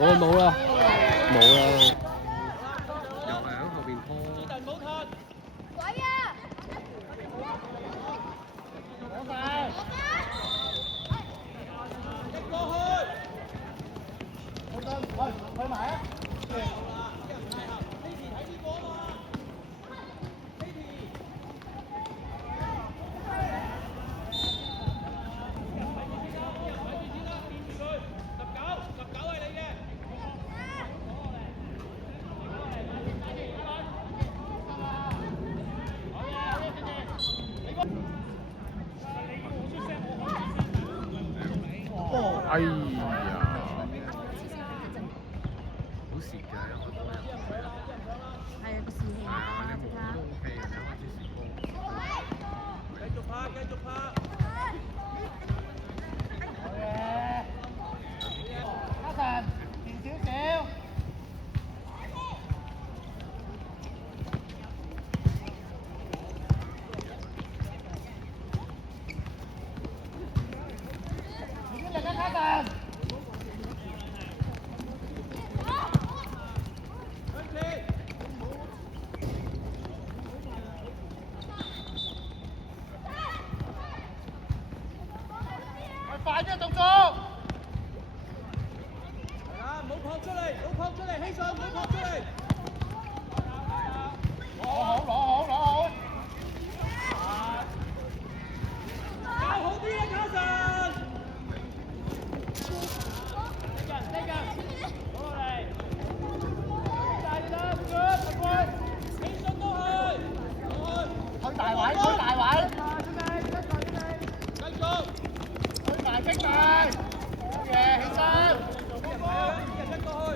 我冇啦，冇啦。又係喺後邊拖。去埋啊！哎呀！好時㗎，有好多人。係啊，個士氣啊，即刻。都 OK 嘅，開始時波。繼續拍，繼續拍。嘉臣，前少少。小心力啊，嘉臣！快啲動作！係啦，唔好撲出嚟，唔好撲出嚟，希信，唔好撲出嚟。攞好。教好啲啊，嘉臣！呢個，攞落嚟。大力啦，唔該，希信都去。去大位，去大位。繼續。大擊大，好嘢，起身，啲人跟過去，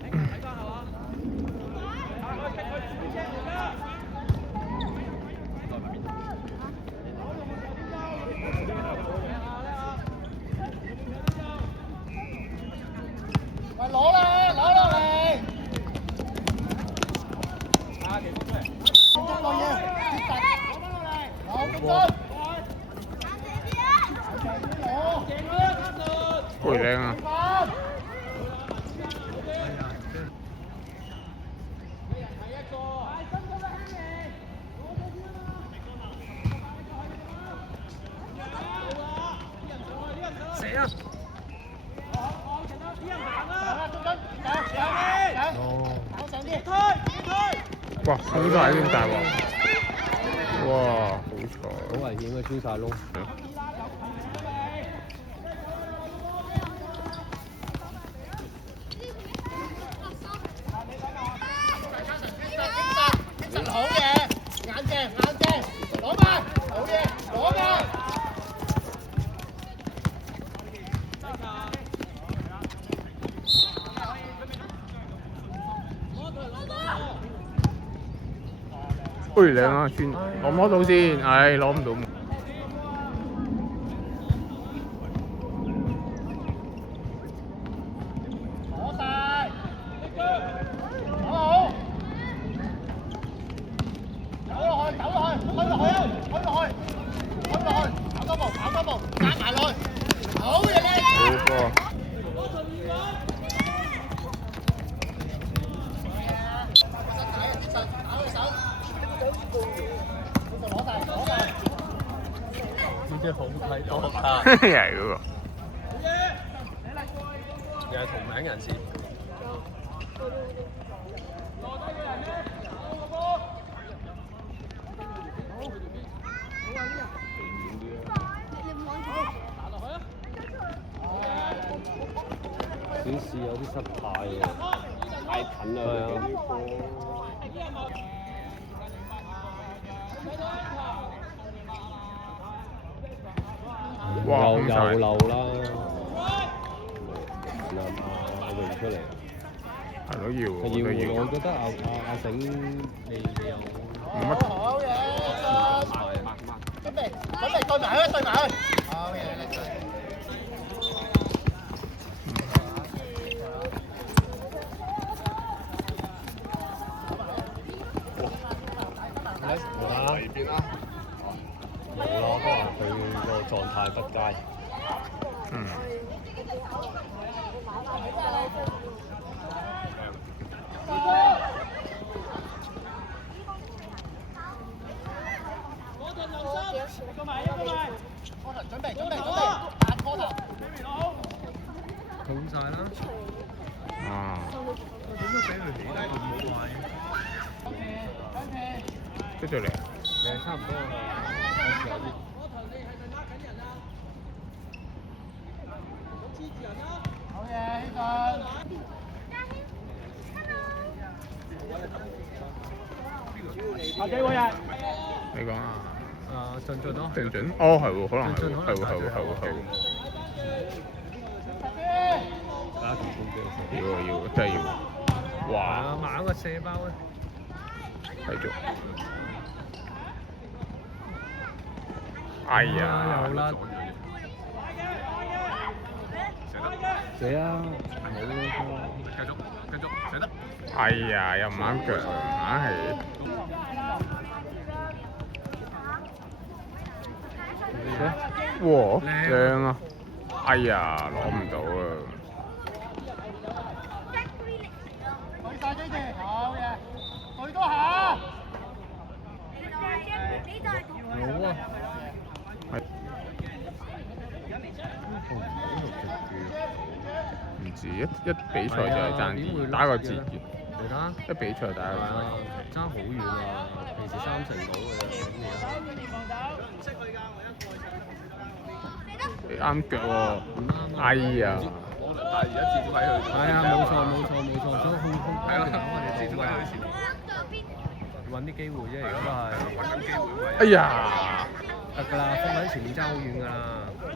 睇翻係嘛？去擊佢邊隻嚟㗎？喂，攞落嚟！啊，奇峰出嚟，接得個嘢，接實，攞翻落嚟，攞冰樽。攰靚啊！死啊！哇！衝晒添大鑊！哇！好彩！好危險啊！穿晒窿。好嘢，眼鏡，攞埋，好嘢，攞埋。攰靚啊！轉攞唔攞到先？唉，攞唔到。呢啲好睇多啊！又係嗰個。又係同名人士。顯示有啲失態喎，太近啦！哇！又漏啦！阿榮出嚟，係咯，要我覺得阿醒你有冇乜。好嘢，準備對埋去，好嘢，喺邊啦？冇咯，可能佢個狀態不佳。嗯。準備，打拖頭。控晒啦。啊！點都俾佢起得咁好壞？出咗嚟啊！誒，差唔多啦。有時有啲。好嘢，希頓。後幾個人？你講啊？進咯。進哦，係喎，可能係喎。加條攻擊。要，真係要。哇！猛個射包啊！繼續。哎呀！又甩。射啊！冇咯。繼續，射得。哎呀！又唔啱腳，硬係。哇！正啊！哎呀，攞唔到啊！舉晒機智，好嘢，舉多下。冇啊！唔止一比賽就係爭啲，打個字。你睇，一比賽打個字。爭好遠啊！平時3成到嘅。啱腳喎！哎呀！但係而家接位去。係啊，冇錯，想控。係咯，我哋接位去前。揾啲機會啫，而家都係揾緊機會。哎呀！得㗎啦，放喺前面爭好遠㗎啦。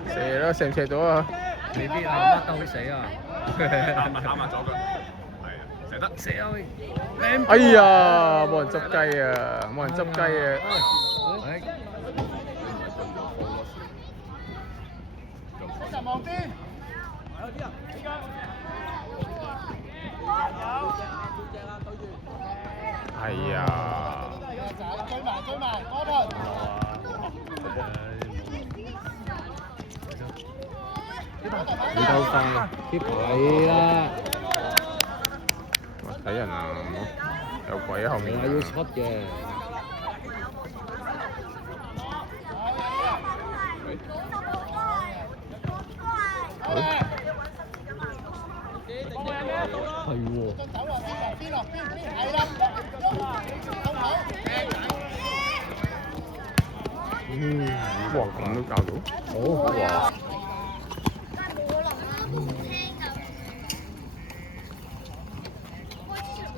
射啦，射唔射到啊？未必啊，乜都會死啊！打埋左腳，係啊，射得射啊！哎呀，冇人執雞啊！冇人執雞啊！希頓望邊？哎呀！追埋，多頓。唔夠快啊！啲鬼啦！睇人啊，有鬼喺後面。要出嘅。係喎。走落邊，係啦，哇！咁都搞到？好哇！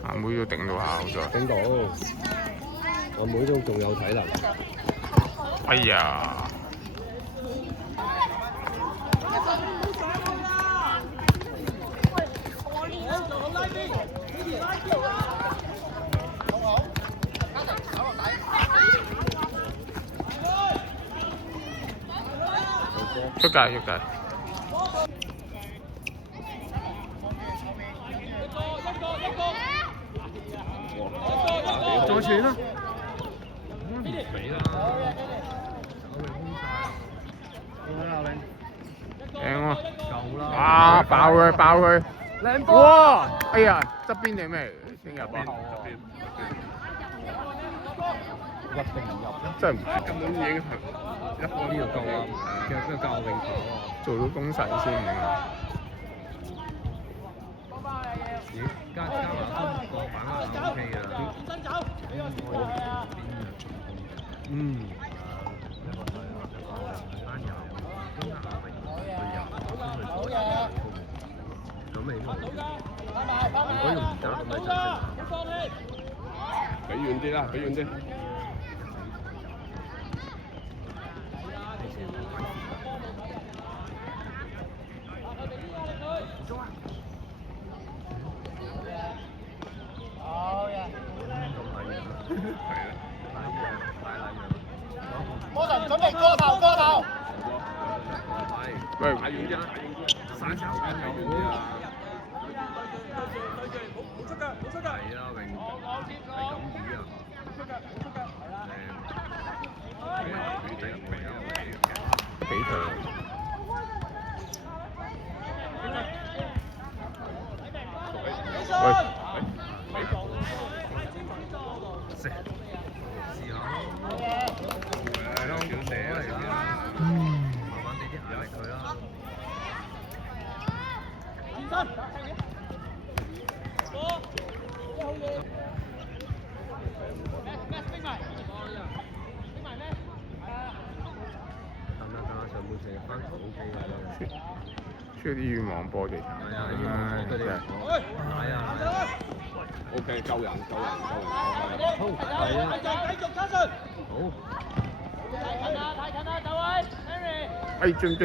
阿妹都頂到下好在。頂到，我妹都仲有體能。哎呀！出界。再傳啦！唔俾啦！正喎！夠啦！哇！爆佢！靚波！哇！哎呀，側邊定咩？先入啊！入定唔入咧？真係唔知，根本已經係一開呢度夠啦，其實佢教泳跑啊！做到攻勢先啊！咦？加埋個板啊 OK 啊！嗯。咁咪如果用唔打咁咪就俾遠啲啦，俾遠啲。波頓準備過頭。喂！打遠啲，散球睇遠啲啊！冇出腳。係啊，泳係咁魚啊！係啊，俾佢。喂，試下。係咯，叫寫嚟㗎。慢慢俾啲壓力佢啦。等啦，上半場翻球 OK 嘅。需要啲遠網波技巧。係啊，遠網波佢哋。係啊。OK，救人。好，係啊。好。哎，追唔追？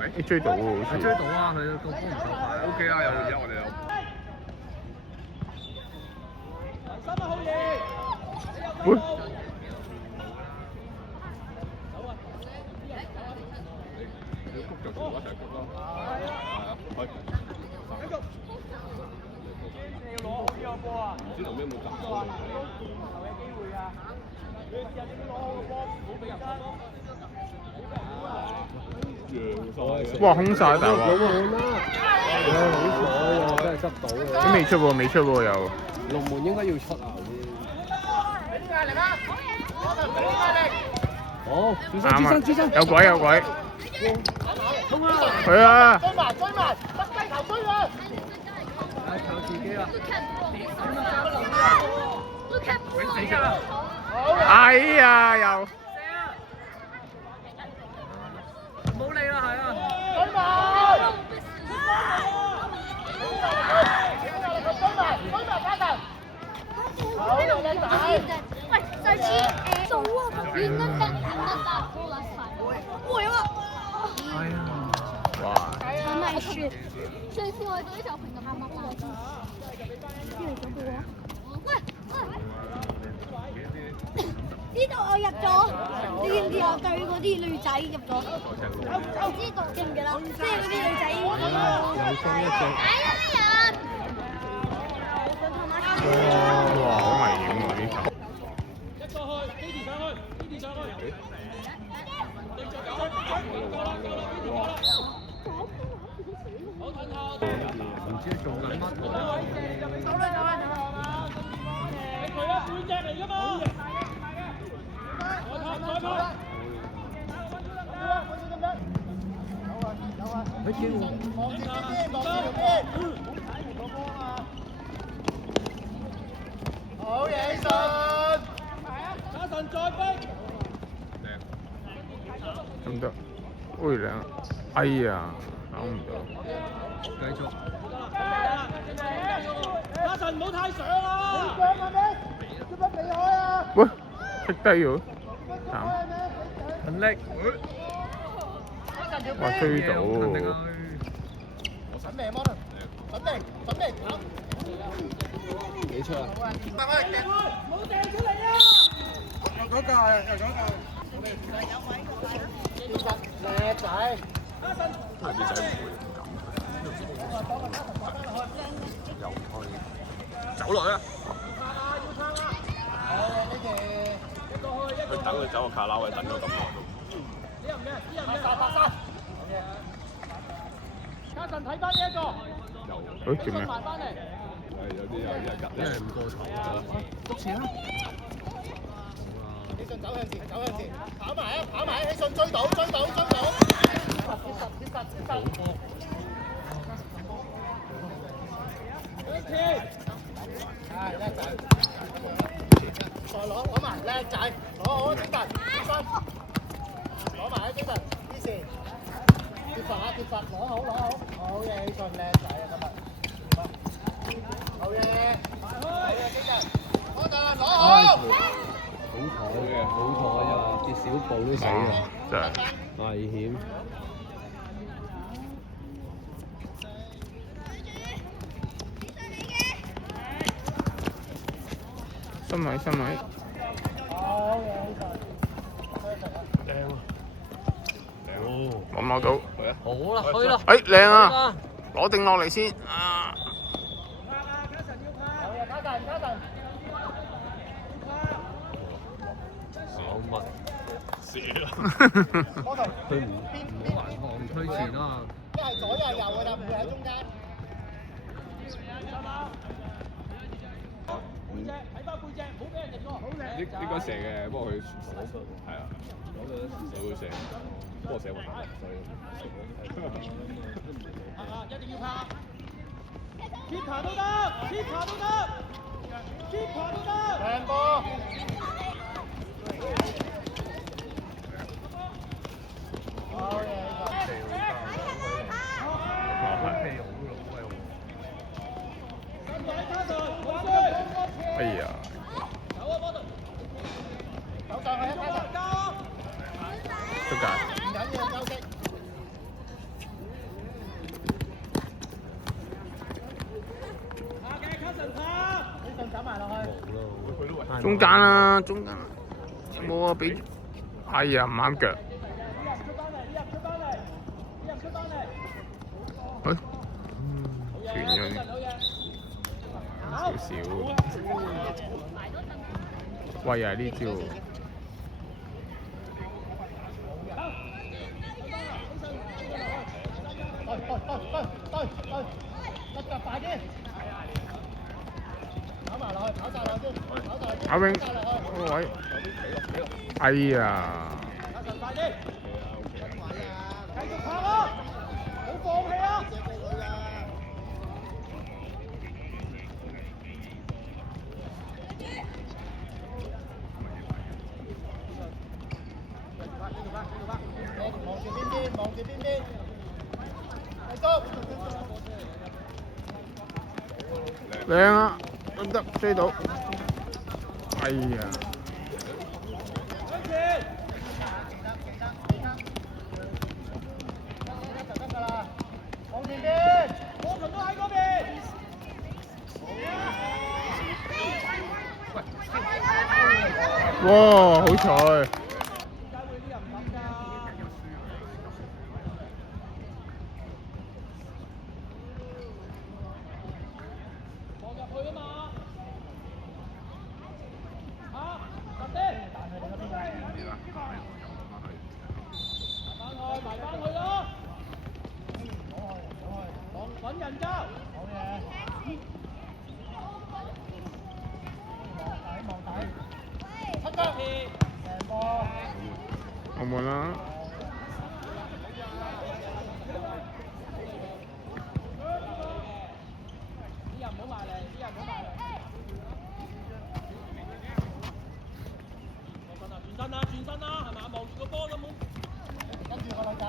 哎，追到喎，好似。追到啊！佢個波唔夠快。OK 啊，有而家我哋有。喂！你谷就同我一齊谷咯。係啊，去。唔知後尾有冇夾到？哇，空晒大鑊！好彩喎，真係執到嘅。你未出喎，未出喎又。龍門應該要出啊！好，啱啊！有鬼有鬼！衝啊！去啊！追埋，得雞頭追啊！靠自己啦！哎呀，又唔好理啦，係啊！追埋！加藤！好靚仔！喂，上次做啊，遠得得，高啦快，會啊！係啊！哇！真係輸。上次我哋對啲小朋友啱啱我知，嚟咗嘅喎。喂！呢度我入咗，你知唔知我對嗰啲女仔入咗？我知道，記唔記得？即係嗰啲女仔。有中一隻。哇，好危險喎呢球！唔知做緊乜？佢叫好嘢，信！加神再逼！得唔得？喂，靚！哎呀，搞唔到。繼續。加神唔好太上啊！你上啊咩？做乜避開啊？喂，踢低咗，慘！勤力。哇，追到喎！準備摩頓，準備跑！幾出啊？唔好掟出嚟啊！又嗰個。靚仔。啲仔唔會咁，又唔開，走落去啊！佢等佢走個卡拉位等咗咁耐都。白山。加神睇翻呢一個。誒做咩？埋翻嚟。有啲入，因為唔過頭啊！捉錢啦！喜信走向前，跑埋喜信追到！切實！係叻仔，再攞埋叻仔，攞好精神，攞埋精神，依時接罰，攞好，好嘢，喜信叻仔啊今日，好嘢，精神，攞好。好彩啊！跌少步都死啊！真係。危險。心位。攞唔攞到？好啦，去啦！誒靚啊！攞定落嚟先啊！手密。少波圖佢唔還望推前啦。一係左一係右㗎啦，唔會喺中間。應該射嘅，不過佢係啊，佢會射，不過射唔到，所以。一定要拍，keeper 都得，keeper 都得，keeper 都得。兩波。好嘢！哎呀！走上去一卡神，出界。唔緊要，休息。呢順走埋落去。中間啦，中間。冇啊，俾。哎呀，唔啱腳。哎。斷咗啲。少少。喂啊！呢招。得腳快啲，跑埋落去，跑晒落去先，跑晒落去。阿永，跑晒落去。嗰位。哎呀！阿神快啲，繼續跑啊！唔好放棄啊！望住邊邊，望住邊邊，繼續。靚啊，得追到。哎呀！得㗎啦，望前邊，波群都喺嗰邊。哇！好彩。揾人交，好嘢。望底，出腳，成波。澳門啦。啲人唔好埋嚟，啲人唔好埋嚟。轉身啦，轉身啦，係嘛？望住個波咁冇。跟住個女仔。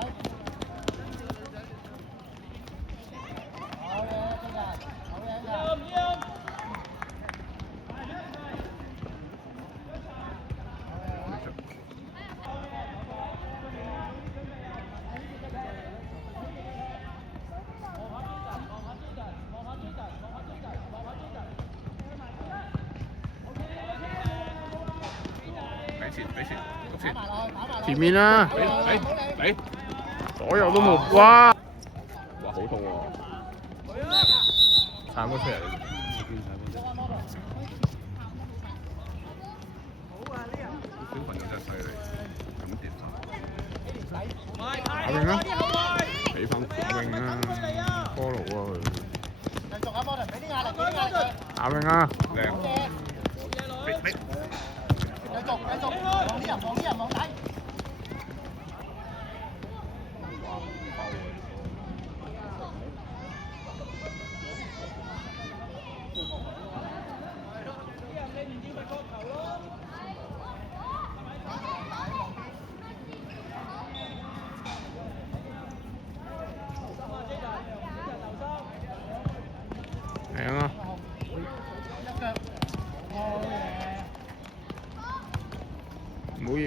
好嘢，真係，好嘢㗎。唔要。前面啦，嚟，左右都冇，哇！哇，好痛喎！鏟咗出嚟。小朋友真係犀利，咁跌法。阿永啦，俾翻阿永啦，波爐啊佢。繼續啊，摩頓，俾啲壓力，俾啲壓力佢。阿永啊，靚。繼續，望啲人，望啲人，望底。靚啊！一腳，好嘢。唔好要。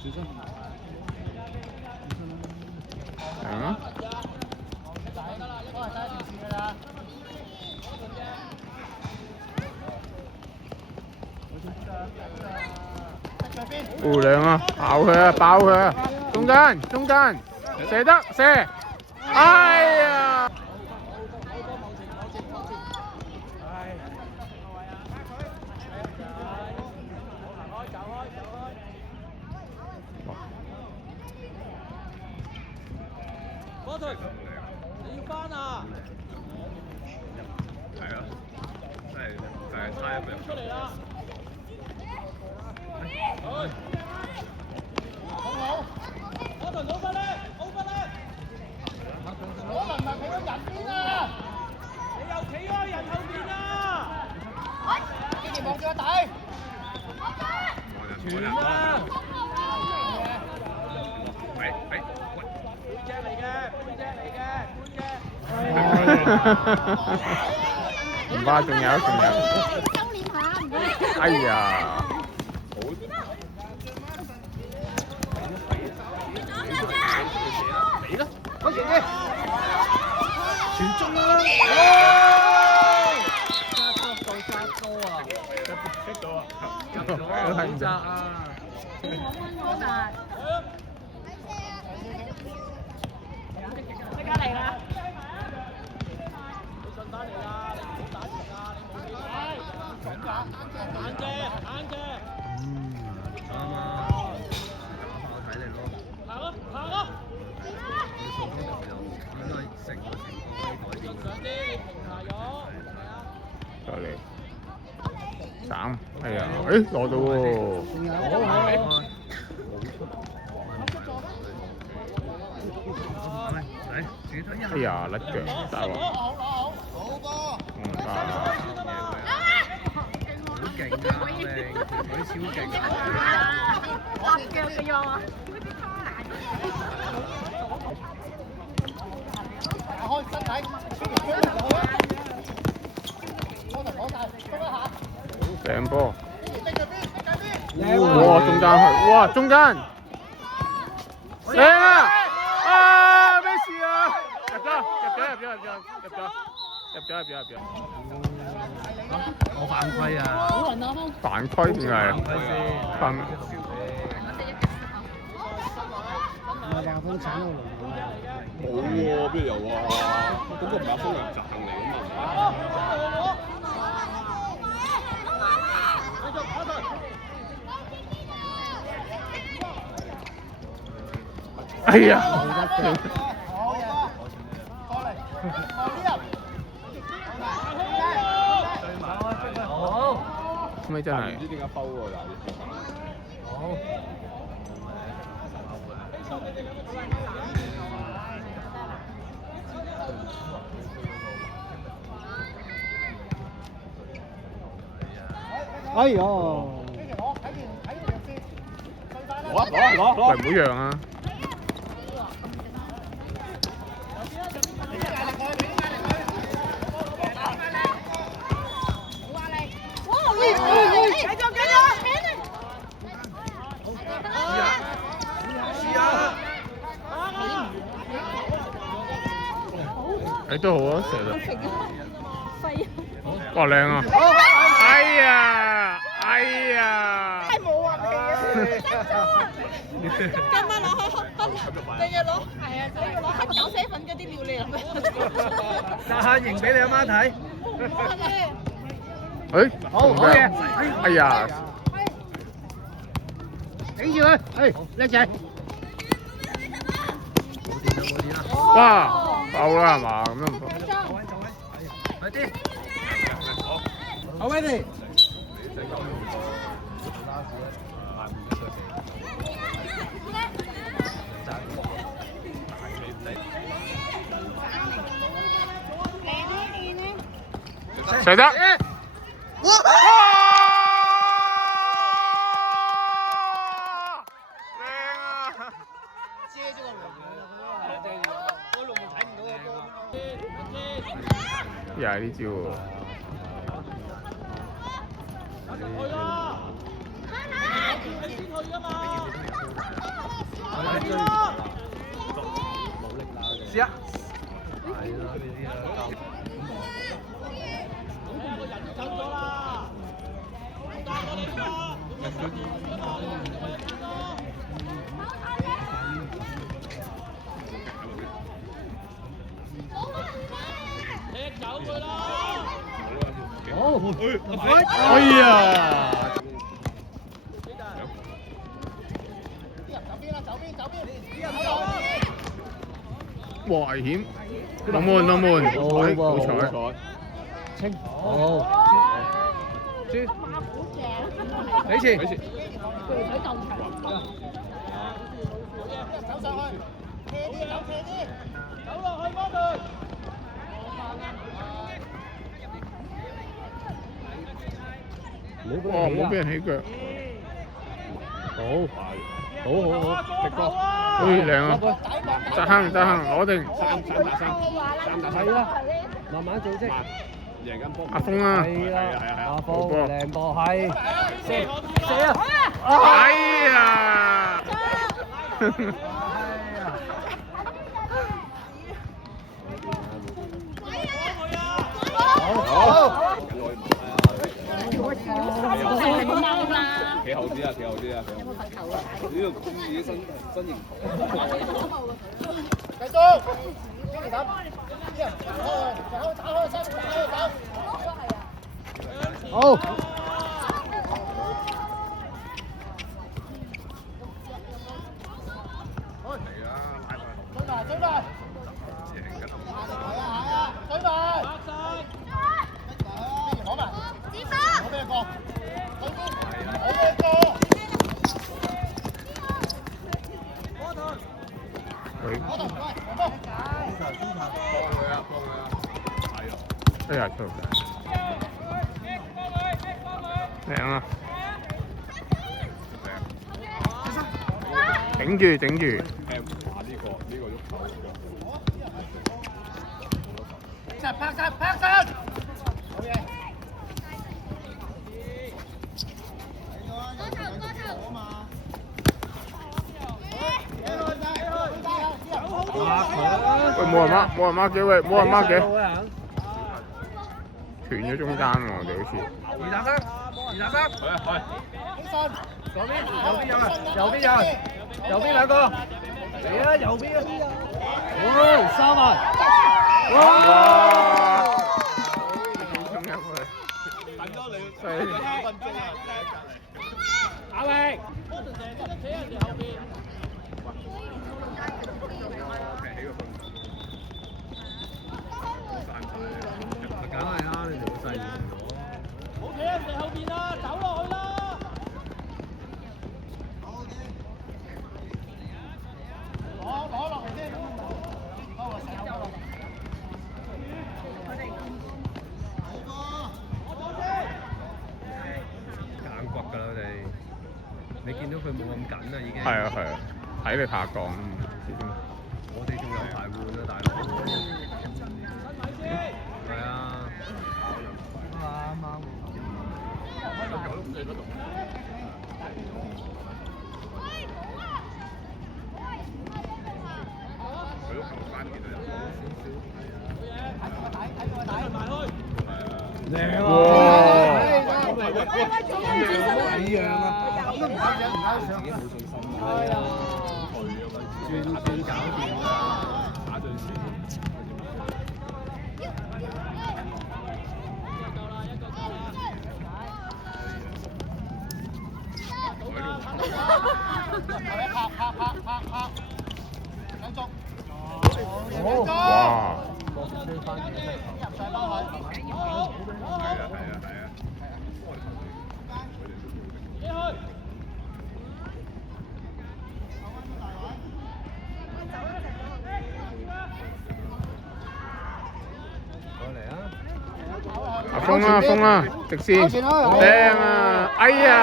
轉身。靚啊！都係睇電視㗎啦。哦，靚啊！爆佢啊！爆佢啊！中間，中間，射得射！哎呀！係啊，真係差一步出嚟啦！可能唔係企喺人邊啊！你又企喺人後邊啊！記住望住個底。傳啦！喂，背脊嚟嘅，唔怕，仲有。收斂下，唔該。哎呀！傳中啦！殺多啊！踢到啊！入咗啊！好窄啊！高達，即刻嚟啦！啱啊！打爆體力咯！你數嗰度又應該成個情況可以改變㗎。再嚟3，哎呀，誒攞到喎！哎呀，甩腳大鑊！好勁啊！佢超勁啊！搭腳嘅樣啊！打開身體，掟波！逼住邊？哇，中間去！哇，中間！靚啊！啊，咩事啊？入咗！我犯規啊！犯規定係犯？冇喎，邊有啊？嗰個唔係風龍站嚟㗎嘛？哎呀！咪真係唔知點解兜喎，好。哎呦！喂，唔好讓啊！誒都好啊，射得。哇靚啊！哎呀！冇啊，今晚攞開你要攞係啊，你要攞黑狗啡粉嗰啲料嚟啊！紮下型俾你阿媽睇。誒，好嘅。哎呀！頂住佢，叻仔！冇電啦！哇，爆啦係嘛？咁都唔錯。快啲！好威啲！射得！哇！靚啊！遮咗個龍個龍睇唔到個波。又係呢招喎。試下。係啦，呢啲啊。哎呀！走邊啦，走邊。哇危險，龍門，好彩，清，好，朱，俾錢，佢水夠長。走上去，斜啲，走斜啲，走落去嗰度。哇冇俾人起腳，好，直波，靚啊！澤亨攞定，三打係啦，慢慢組織。贏緊波。阿峰啊，係啦，阿峰波靚波係，射啊！哎呀！好。企後啲啊！呢個公自己身形繼續，經理等，啲人打開身，走。好。追埋，追埋，攞埋，攞俾佢過，攞俾佢過。哎呀，出靚啊！頂住。呢個喐手。拍實，好嘢。喂，冇人 mark 嘅，喂，冇人 mark 嘅，斷咗中間喎，我哋好似。二打三，係。左邊有啊，右邊兩個，嚟啊，右邊啊，哇，3啊，哇，衝入去，等咗你5分鐘啊！阿榮，梗係啦，你哋好細意咗。好企喺你後邊啦，走落去啦。攞落嚟先。硬骨㗎啦，佢哋。你見到佢冇咁緊啦，已經。係啊，睇你下降，我哋仲有排換啊，大佬。係啊。靚哇！一樣啊！係啊，轉搞掂啦，打最少。拍，繼續。哇！阿峰啊，直線，靚啊！哎呀，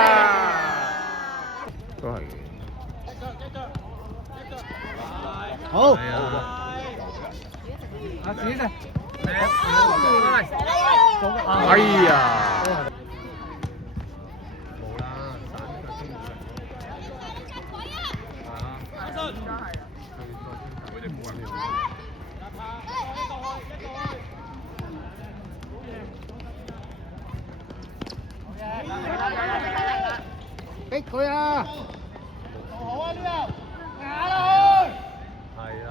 都係。好。阿子啊！哎呀！冇啦，逼佢啊！好啊，呢度壓落去。係啊。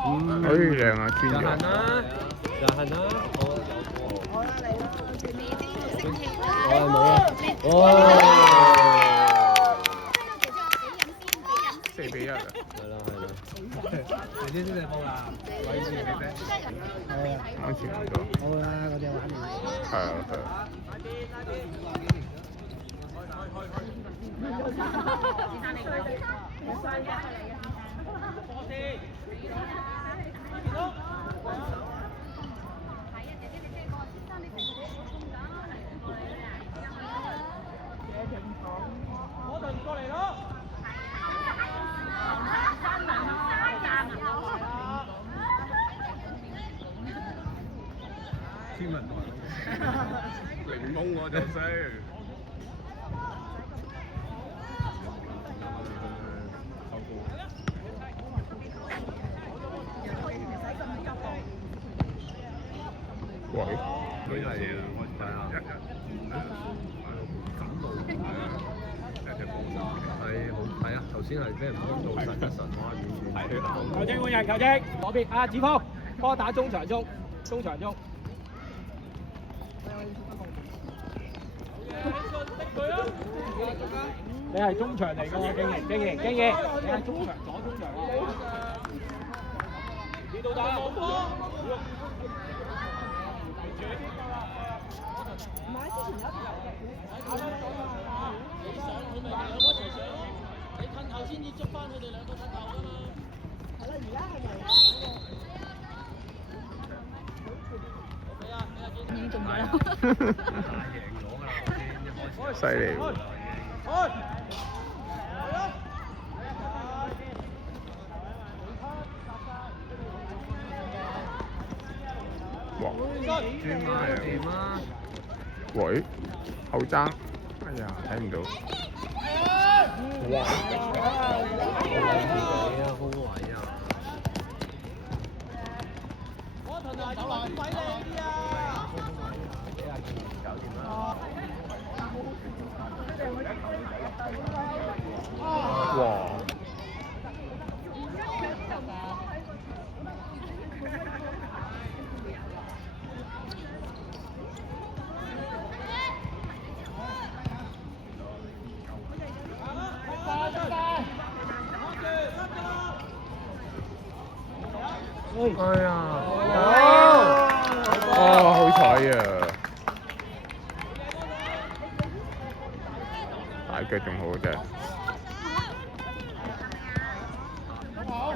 哎靚啊，轉咗。就行啦，好。冇啊！哇！4-1啊！係啦係啦，頭先先你冇啦，位置嘅啫。安全好多。好啦，嗰隻玩完。係啊係啊。天文台檸檬我就識。喂，佢係係啊，感到係好係啊！頭先係俾人幫到神一神，哇！完全球證換人，球證左邊阿子峰，波打中場中，中場中。你係中場嚟㗎喎，經營，你係中場左中場喎。呢度打冇波。唔係之前有一條你上佢咪兩個一齊上咯，你褪後先至捉翻佢哋兩個褪後㗎嘛。係啦，而家係咪？已經中咗啦。犀利喎！哇！轉埋掂啦！喂，後爭，哎呀，睇唔到。哇！好位啊！我同埋走位靚啲啊！搞掂啦！哇！哎呀！好彩啊！大腳仲好啫。哦，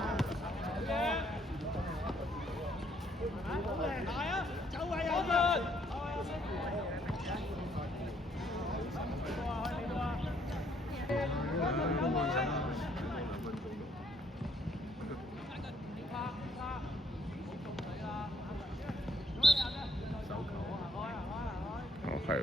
係喎。